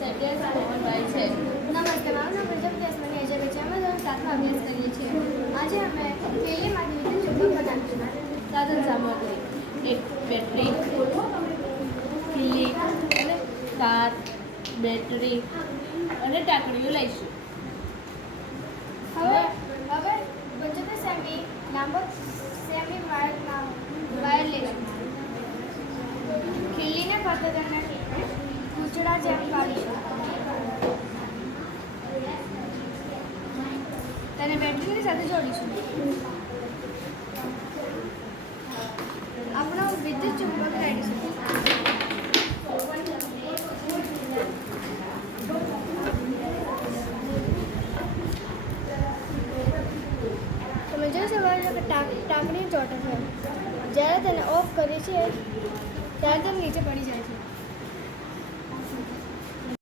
સેટિયસ મોહનભાઈ છે. નમસ્તે, મારું નામ પ્રજાપતિ અસ્માની અજય છે. અમે ધોરણ 7માં અભ્યાસ કરીએ છીએ. આજે અમે થેલીમાંથી વિદ્યુત ચુંબક બનાવીશું. સાધન સામગ્રી એક બેટરી, ખીલી અને તાર, બેટરી અને ટાંકણીઓ લઈશું. હવે 75 સેમી લાંબો સેમી વાયર લઈશું. ખીલીને ફરતે તેને પૂંછડા જેમ કાઢીશું. તેને બેટરીની સાથે જોડીશું. આપણો વિદ્યુત ચુંબક રેડી છે. તમે જોઈ શકો છો કે ટાંકણી ચોટે છે. જ્યારે તેને ઓફ કરીએ છીએ ત્યારે તે નીચે પડી જાય છે.